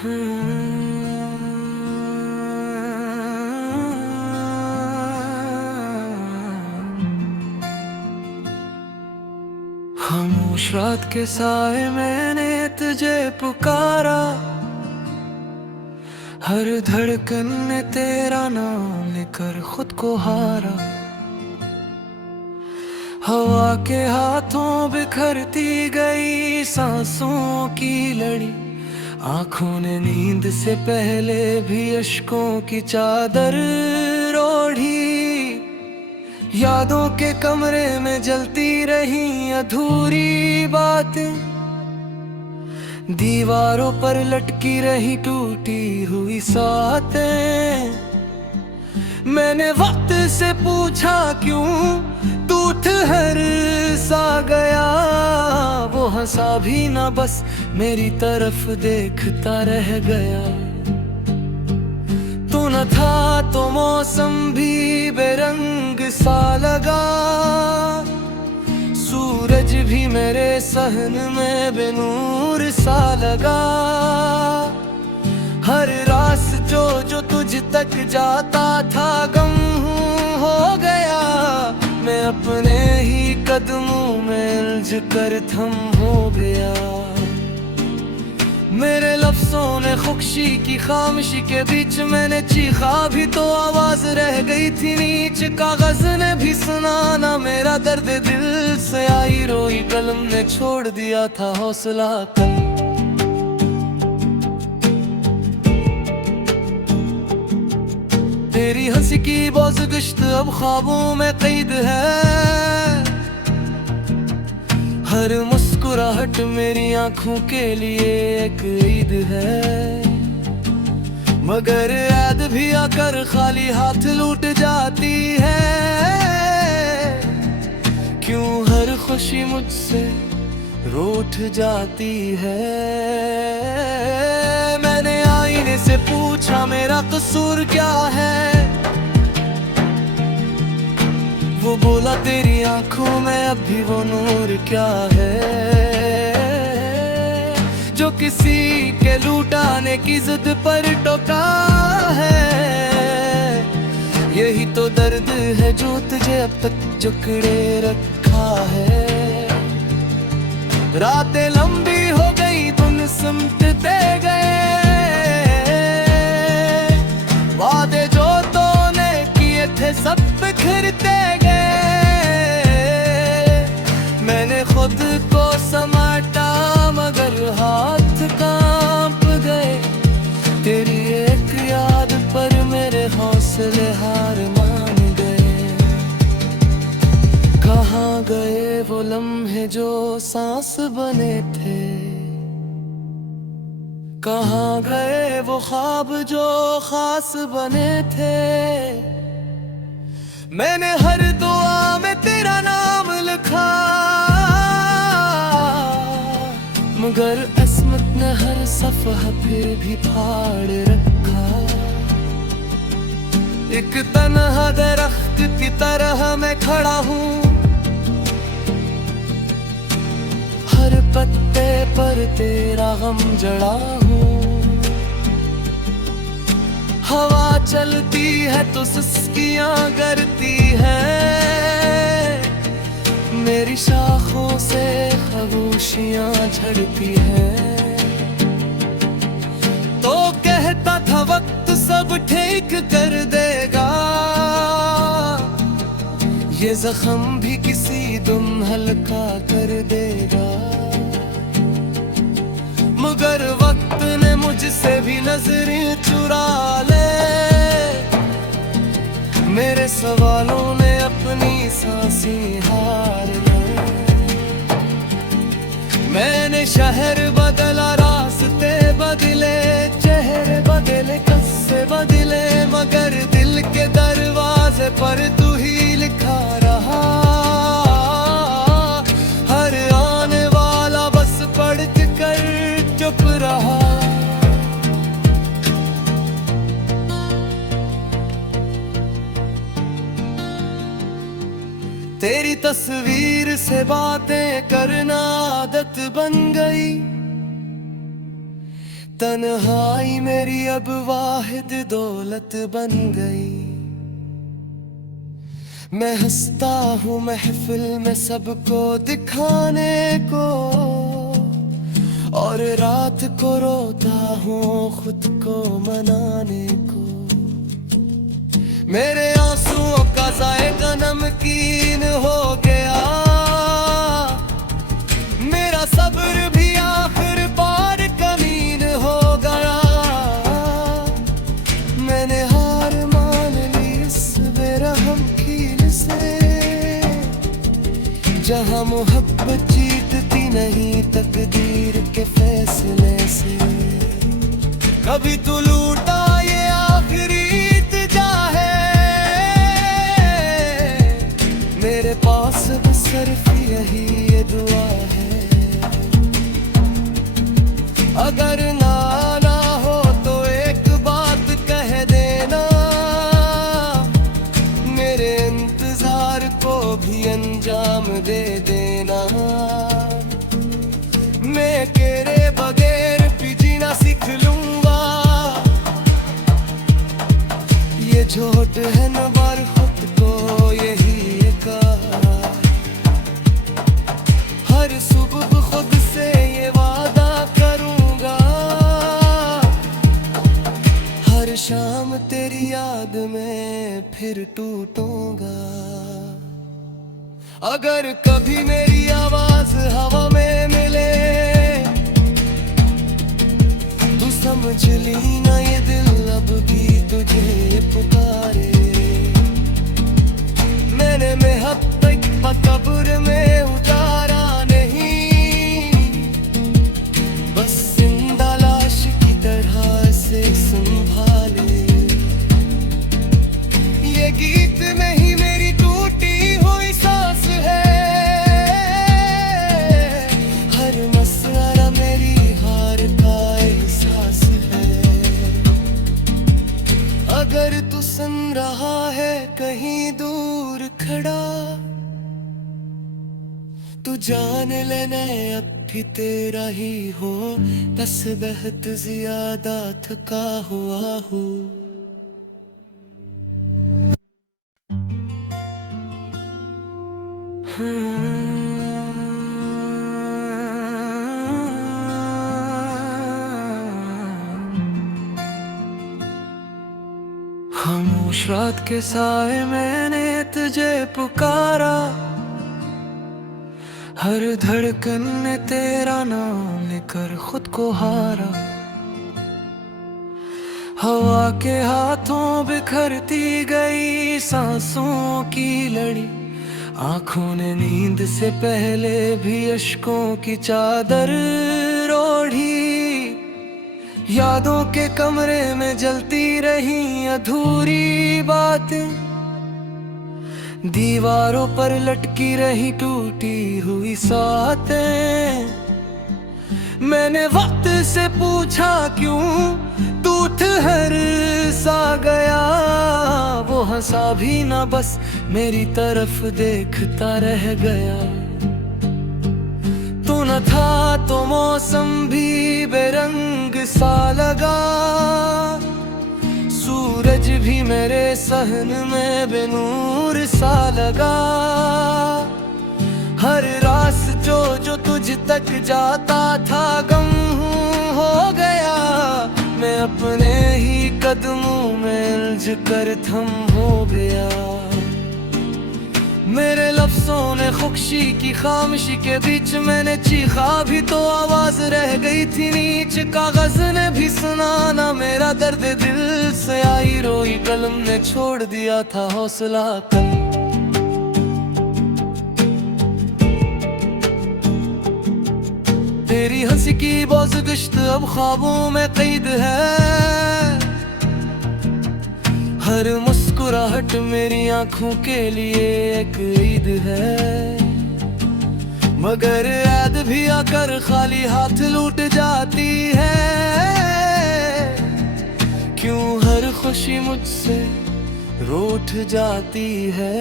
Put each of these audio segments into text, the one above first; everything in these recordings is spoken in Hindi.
खामोश रात के साए मैंने तुझे पुकारा, हर धड़कन ने तेरा नाम लेकर खुद को हारा। हवा के हाथों बिखरती गई सांसों की लड़ी, आंखों ने नींद से पहले भी अश्कों की चादर ओढ़ी। यादों के कमरे में जलती रही अधूरी बातें, दीवारों पर लटकी रही टूटी हुई सातें। मैंने वक्त से पूछा क्यों तू ठहर सा गया, वो हंसा भी ना बस मेरी तरफ देखता रह गया। तू न था तो मौसम भी बेरंग सा लगा, सूरज भी मेरे सहन में बेनूर सा लगा। हर रास्ता जो तुझ तक जाता था गम हो गया, मैं अपने ही कदमों में उलझ कर थम हो गया। मेरे लफ्ज़ों ने खुशी की खामोशी के बीच मैंने चीखा भी तो आवाज रह गई थी नीच। कागज ने भी सुना ना मेरा दर्द, दिल से आई रोई कलम ने छोड़ दिया था हौसला कल। तेरी हंसी की बाज़गश्त अब ख्वाबों में कैद है, हर मुस्कुराहट मेरी आंखों के लिए एक ईद है। मगर याद भी आकर खाली हाथ लूट जाती है, क्यों हर खुशी मुझसे रूठ जाती है। मैंने आईने से पूछा मेरा कसूर क्या है, वो बोला तेरी आंखों में अब भी वो नूर क्या है, जो किसी के लुटाने की जिद पर टोका है। यही तो दर्द है जो तुझे अब तक जकड़े रखा है। रातें लंबी हो गई दिन सिमटते गए, वादे जो तूने किए थे सब बिखरते गए। मैंने खुद को समाटा मगर हाथ कांप गए, तेरी एक याद पर मेरे हौसले हार मान गए। कहाँ गए वो लम्हे जो सांस बने थे, कहाँ गए वो ख्वाब जो खास बने थे। मैंने हर दुआ में तेरा नाम लिखा, मगर अस्मत ने हर सफ़हा फिर भी फाड़ रखा। एक तन्हा दरख्त की तरह मैं खड़ा हूँ, हर पत्ते पर तेरा गम जड़ा हूँ। हवा चलती है तो सिसकियाँ करती है, मेरी शाखों से खामोशियाँ झड़ती है। तो कहता था वक्त सब ठीक कर देगा, ये जख्म भी किसी दिन हल्का कर देगा। मगर वक्त ने मुझसे भी नजरें चुरा ले, मेरे सवालों ने अपनी सांसें हार ले। मैंने शहर बदला, रास्ते बदले, चेहरे बदले, कस्से बदले, मगर दिल के दरवाजे पर तू ही लिखा रहा। हर आने वाला बस पढ़ कर चुप रहा। तेरी तस्वीर से बातें करना आदत बन गई, तन्हाई मेरी अब वाहिद दौलत बन गई। मैं हंसता हूँ महफिल में सबको दिखाने को, और रात को रोता हूँ खुद को मनाने को। मेरे आंसुओं का जायका नमकीन हो गया, मेरा सब्र भी आखिर पार कमीन हो गया। मैंने हार मान ली इस बेरहम कील से, जहां मोहब्बत जीतती नहीं तकदीर के फैसले से। कभी तू लूटा ये आखिरी इल्तिजा है, मेरे पास अब सिर्फ यही ये दुआ है। अगर ना हो तो एक बात कह देना, मेरे इंतजार को भी अंजाम दे देना। मैं तेरे बगैर भी जीना सीख लूंगा, ये झोट है न बार खुद को यही कहा। हर सुबह खुद से ये वादा करूंगा, हर शाम तेरी याद में फिर टूटूंगा। अगर कभी मेरी आवाज हवा में मिले, तू समझ ली ना ये दिल अब भी तुझे पुकारे। मैंने मोहब्बत का कब्र में उतारा नहीं, बस जिंदा लाश की तरह से संभाले। ये गीत में ही मेरी टूटी हुई सांस है, हर मसला मेरी हार का एहसास है। अगर तू सुन रहा है कहीं दूर खड़ा, तू जान लेना अब भी तेरा ही हो, बस बहुत ज्यादा थका हुआ हूँ। खामोश रात के साए मैंने तुझे पुकारा, हर धड़कन ने तेरा नाम लेकर खुद को हारा। हवा के हाथों बिखरती गई सांसों की लड़ी, आंखों ने नींद से पहले भी अश्कों की चादर ओढ़ी। यादों के कमरे में जलती रही अधूरी बातें, दीवारों पर लटकी रही टूटी हुई सातें। मैंने वक्त से पूछा क्यों तू ठहर सा गया, वो हंसा भी ना बस मेरी तरफ देखता रह गया। तू न था तो मौसम भी बेरंग सा लगा, सूरज भी मेरे सहन में बेनूर सा लगा। हर रास्ता जो तुझ तक जाता था गम हो गया, मैं अपने ही कदमों में उलझ कर थम हो गया। मेरे लफ्जों ने खुशी की खामोशी के बीच मैंने चीखा भी तो आवाज रह गई थी नीच। कागज ने भी सुना ना मेरा दर्द दिल से आई रोई कलम ने छोड़ दिया था हौसला कल। तेरी हंसी की बाज़गश्त अब ख्वाबों में कैद है, हर मुस्कुराहट मेरी आंखों के लिए एक ईद है। मगर याद भी आकर खाली हाथ लूट जाती है, क्यों हर खुशी मुझसे रूठ जाती है।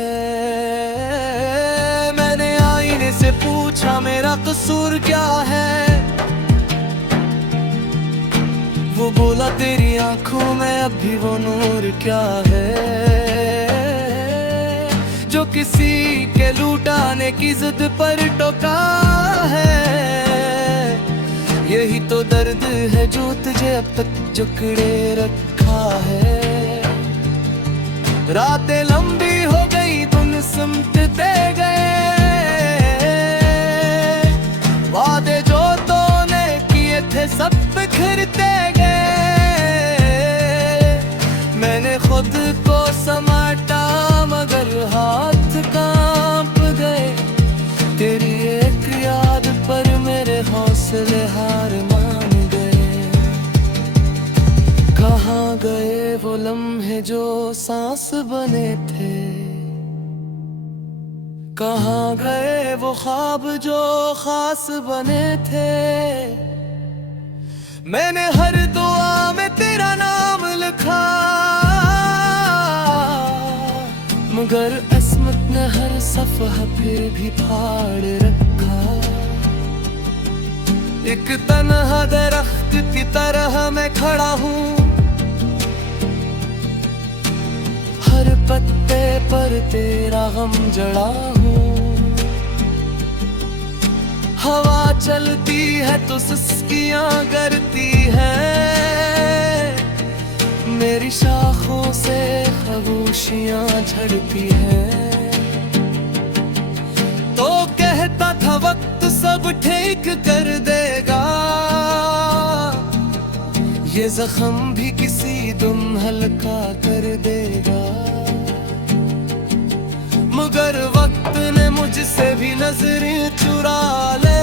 मैंने आईने से पूछा मेरा कसूर क्या है, तो बोला तेरी आंखों में अब भी वो नूर क्या है जो किसी के लुटाने की जिद पर टोका है। यही तो दर्द है जो तुझे अब तक जकड़े रखा है। रातें लंबी हो गई दिन सिमटते गए, वादे जो तूने किए थे सब बिखरते गए। मैंने खुद को समाटा मगर हाथ कांप गए। तेरी एक याद पर मेरे हौसले हार मान गए। कहाँ गए वो लम्हे जो सांस बने थे, कहाँ गए वो ख्वाब जो खास बने थे। मैंने हर दुआ में तेरा नाम लिखा मगर किस्मत ने हर सफ़हा फिर भी फाड़ रखा। एक तन्हा दरख्त की तरह मैं खड़ा हूँ, हर पत्ते पर तेरा गम जड़ा हूँ। हवा चलती है तो सिसकियाँ करती है, मेरी शाखों से खामोशियाँ झड़ती है। तो कहता था वक्त सब ठीक कर देगा, ये जख्म भी किसी दिन हल्का कर देगा। मगर वक्त ने मुझसे भी नजरें चुरा ले,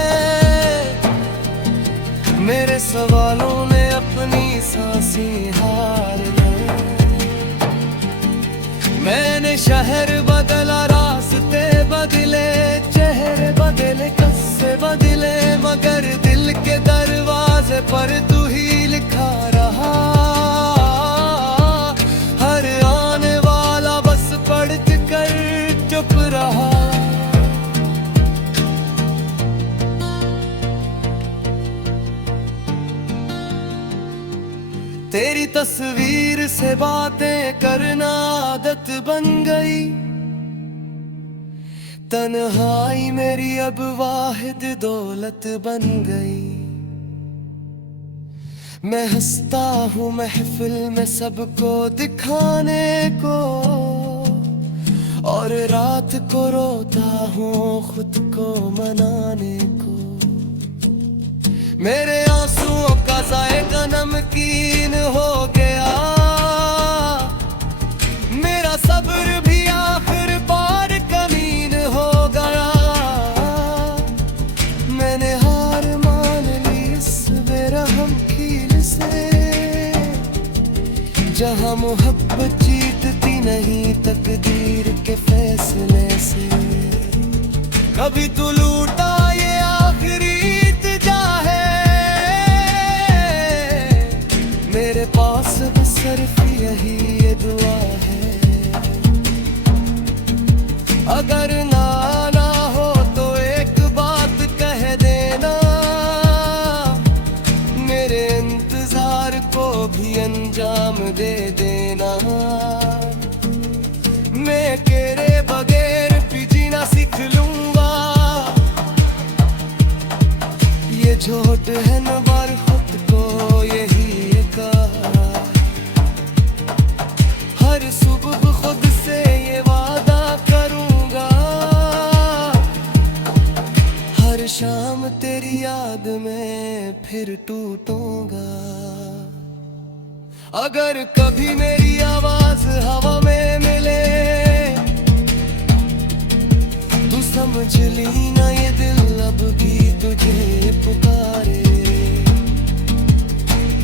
मेरे सवालों ने अपनी सांसें हार ले। मैंने शहर बदला, रास्ते बदले, चेहरे बदले, किस्से बदले, मगर दिल के दरवाजे पर तू ही लिखा रहा। हर आने वाला बस पढ़ कर चुप रहा। तेरी तस्वीर से बातें करना आदत बन गई, तन्हाई मेरी अब वाहिद दौलत बन गई। मैं हंसता हूँ महफिल में सबको दिखाने को, और रात को रोता हूँ खुद को मनाने को। मेरे आंसुओं का जायका नमकीन हो गया, मेरा सब्र भी आखिर पार कमीन हो गया। मैंने हार मान ली इस बेरहम कील से, जहां मोहब्बत जीतती नहीं तकदीर के फैसले से। कभी तू लूटा ये आखिरी इल्तिजा है, मेरे पास बस सिर्फ यही ये दुआ है। अगर ना आना हो तो एक बात कह देना, मेरे इंतजार को भी अंजाम दे देना। मैं तेरे बगैर भी जीना सीख लूंगा, ये झोट है न बार खुद को यही कहा। हर सुबह खुद से ये वादा करूंगा, हर शाम तेरी याद में फिर टूटूंगा। अगर कभी मेरी आवाज हवा में मिले, तू समझ ली ना ये दिल अब भी तुझे पुकारे।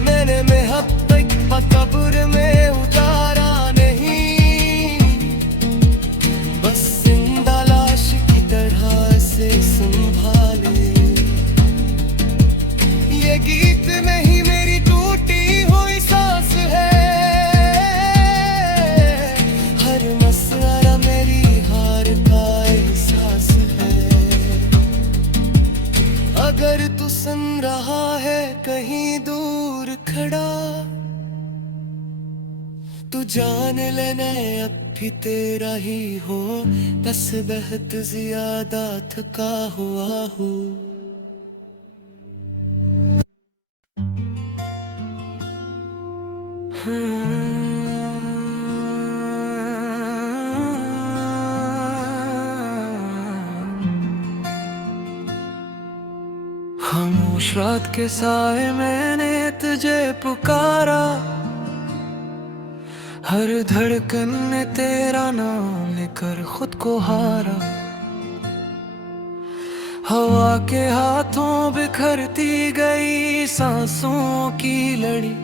मैंने मोहब्बत का कब्र में उतारा नहीं, बस जिंदा लाश की तरह से संभाले। ये गीत में ही मेरी टूटी हुई सांस है, हर मसला मेरी हार का एहसास है। अगर तू सुन रहा है कहीं दूर खड़ा। तू जान लेने अब भी तेरा ही हो, बस बहुत ज्यादा थका हुआ हूँ। खामोश रात के साए मैंने तुझे पुकारा, हर धड़कन ने तेरा नाम लेकर खुद को हारा। हवा के हाथों बिखरती गई सांसों की लड़ी,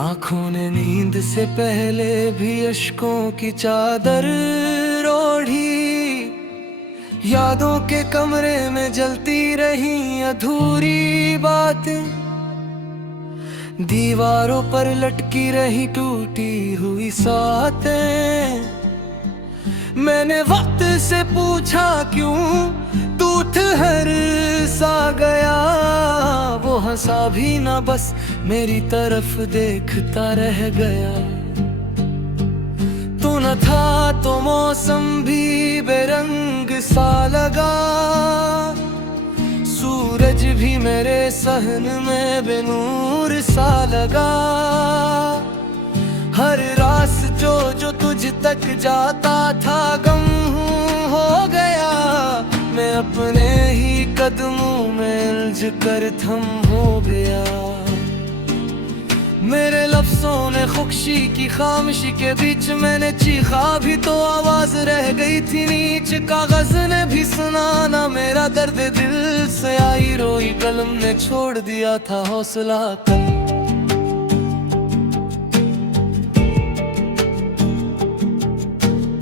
आंखों ने नींद से पहले भी अश्कों की चादर ओढ़ी। यादों के कमरे में जलती रही अधूरी बातें, दीवारों पर लटकी रही टूटी हुई सातें। मैंने वक्त से पूछा क्यों तू ठहर सा गया, वो हंसा भी ना बस मेरी तरफ देखता रह गया। तू न था तो मौसम भी बेरंग सा लगा, सूरज भी मेरे सहन में बेनूर सा लगा। हर रास जो तुझ तक जाता था गम हो गया, मैं अपने ही कदमों में उलझ कर थम हो गया। मेरे लफ्ज़ों ने खुशी की खामोशी के बीच मैंने चीखा भी तो आवाज रह गई थी नीच। कागज ने भी सुना ना मेरा दर्द, दिल से आई रोई कलम ने छोड़ दिया था हौसला कल।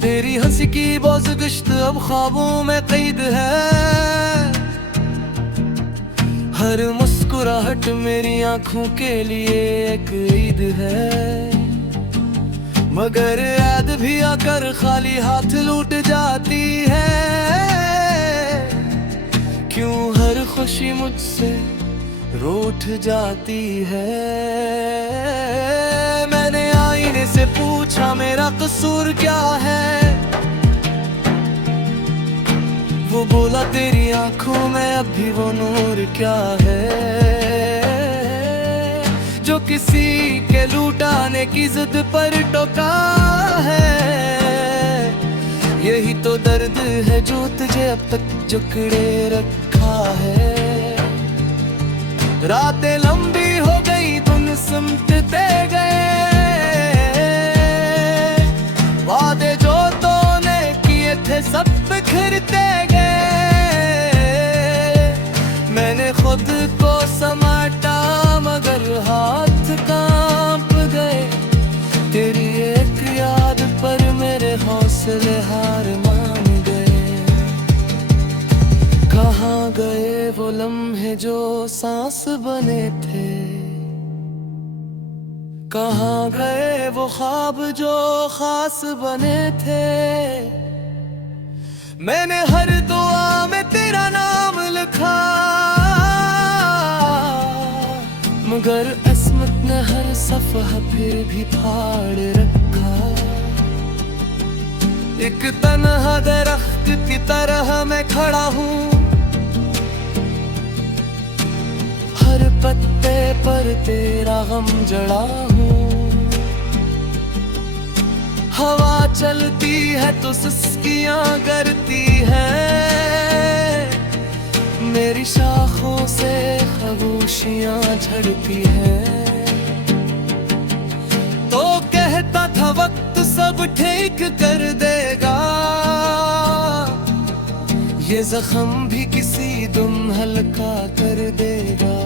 तेरी हंसी की बाज़गश्त अब ख्वाबों में कैद है, हर मुस्कुराहट मेरी आंखों के लिए एक ईद है। मगर याद भी आकर खाली हाथ लूट जाती है, क्यों हर खुशी मुझसे रूठ जाती है। मैंने आईने से पूछा मेरा कसूर क्या है, वो बोला तेरी आंखों में अब भी वो नूर क्या है, जो किसी के लूटाने की जिद पर टोका है। यही तो दर्द है जो तुझे अब तक जकड़े रखा है। रातें लंबी हो गई दिन सिमटते गए, वादे जो तूने किए थे सब बिखरते गए। मैंने खुद को समाटा मगर हाथ कांप गए, तेरी एक याद पर मेरे हौसले हार मान गए। कहाँ गए वो लम्हे जो सांस बने थे, कहाँ गए वो ख्वाब जो खास बने थे। मैंने हर दुआ में तेरा नाम लिखा, मगर अस्मत ने हर सफ़हा फिर भी फाड़ रखा। एक तन्हा दरख्त की तरह मैं खड़ा हूँ, हर पत्ते पर तेरा गम जड़ा हूँ। हवा चलती है तो सिसकियाँ करती है, मेरी शाखों से खामोशियाँ झड़ती है। तो कहता था वक्त सब ठीक कर देगा, ये जख्म भी किसी दम हल्का कर देगा।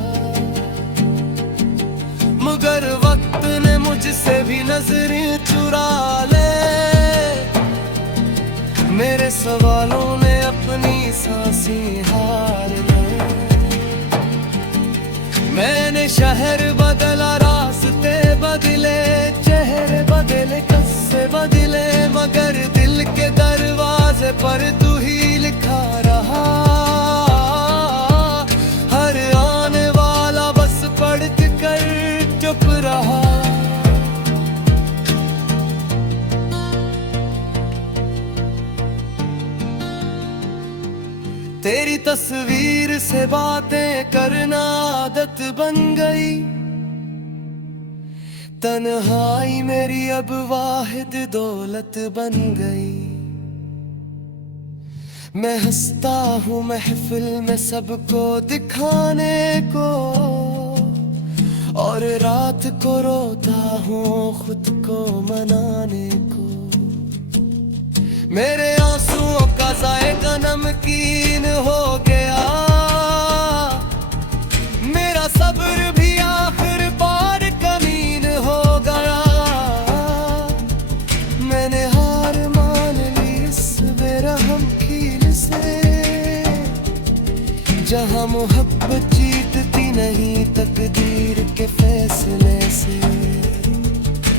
मगर वक्त ने मुझसे भी नजरें चुरा ले, मेरे सवालों ने अपनी सांसें हार ले। मैंने शहर बदला, रास्ते बदले, चेहरे बदले, कस्से बदले, मगर दिल के दरवाजे पर तू ही लिखा रहा। हर आने वाला बस पढ़ कर चुप तस्वीर से बातें करना आदत बन गई। तन्हाई मेरी अब वाहिद दौलत बन गई। मैं हंसता हूँ महफिल में सबको दिखाने को, और रात को रोता हूँ खुद को मनाने को। मेरे आंसुओं का जायका नमकीन हो गया। मेरा सब्र भी आखिर पार कमीन हो गया। मैंने हार मान ली इस बेरहम कील से, जहां मोहब्बत जीतती नहीं तकदीर के फैसले से।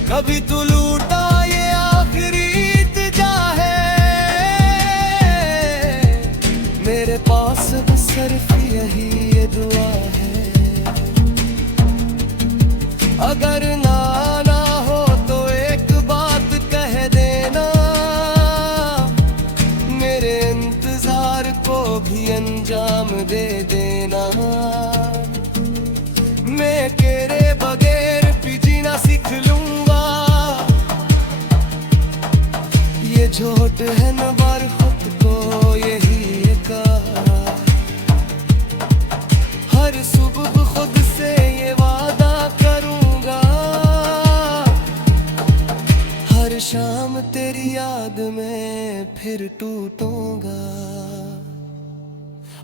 कभी तू लूटा ये आखिरी इल्तिजा है, मेरे पास बस सिर्फ यही ये दुआ है। अगर ना हो तो एक बात कह देना, मेरे इंतजार को भी अंजाम दे देना। मैं तेरे बगैर भी जीना सीख लूंगा। ये झोट है न बार खुद को यही कहा। हर सुबह खुद से ये वादा करूंगा, हर शाम तेरी याद में फिर टूटूंगा।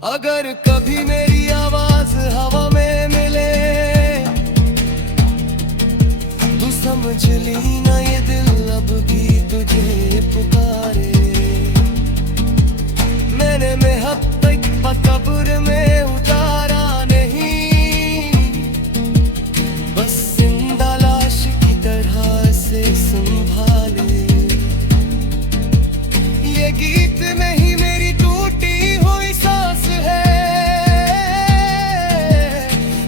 अगर कभी मेरी आवाज हवा में मिले, तू समझ ली ना ये दिल अब भी तुझे पुकारे। मैंने मोहब्बत का कब्र में उतारा नहीं, बस जिंदा लाश की तरह से संभाले। ये गीत में ही मेरी टूटी हुई सांस है।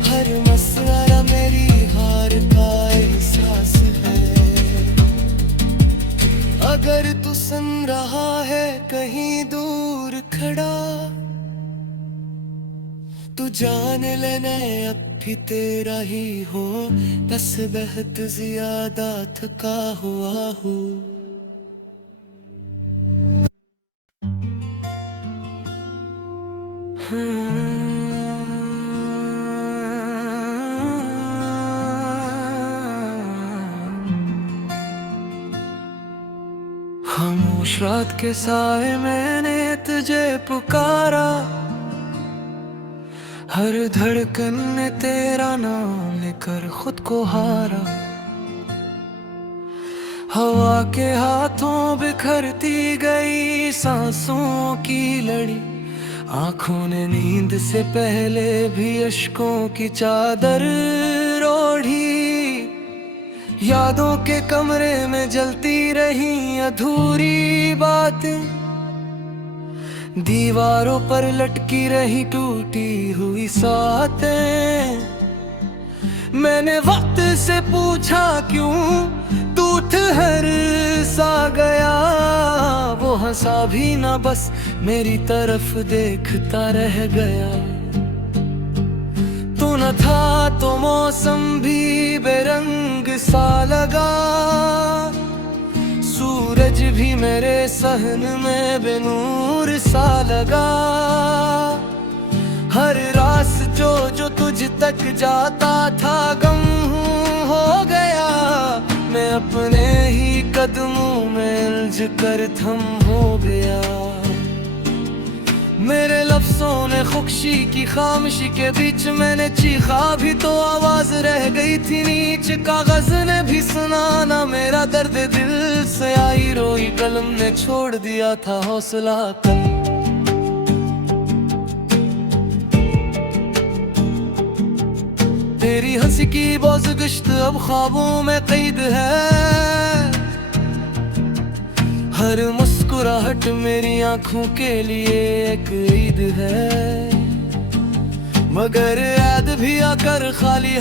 हर मसला मेरी हार का एहसास है। अगर तू सुन रहा है कहीं दूर खड़ा, तू जान लेना अब भी तेरा ही हो। बस बहुत ज्यादा थका हुआ हूँ। खामोश रात के साए मैंने तुझे पुकारा। हर धड़कन ने तेरा नाम लेकर खुद को हारा। हवा के हाथों बिखरती गई सांसों की लड़ी। आंखों ने नींद से पहले भी अश्कों की चादर ओढ़ी। यादों के कमरे में जलती रही अधूरी बातें। दीवारों पर लटकी रही टूटी हुई सातें। मैंने वक्त से पूछा क्यों तू ठहर सा गया। वो हंसा भी ना, बस मेरी तरफ देखता रह गया। तू न था तो मौसम भी बेरंग सा लगा। सूरज भी मेरे सहन में बेनूर सा लगा। हर रास्ता जो तुझ तक जाता था गम हो गया। मैं अपने ही कदमों में उलझ कर थम हो गया। मेरे लफ्जों ने खुशी की खामोशी के बीच मैंने चीखा भी तो आवाज रह गई थी नीच। कागज ने भी सुना ना मेरा दर्द दिल से आई रोई कलम ने छोड़ दिया था हौसला कल। तेरी हंसी की बोज़गश्त अब ख्वाबों में कैद है। हर मुस्कुराहट मेरी आंखों के लिए एक ईद है। मगर याद भी आकर खाली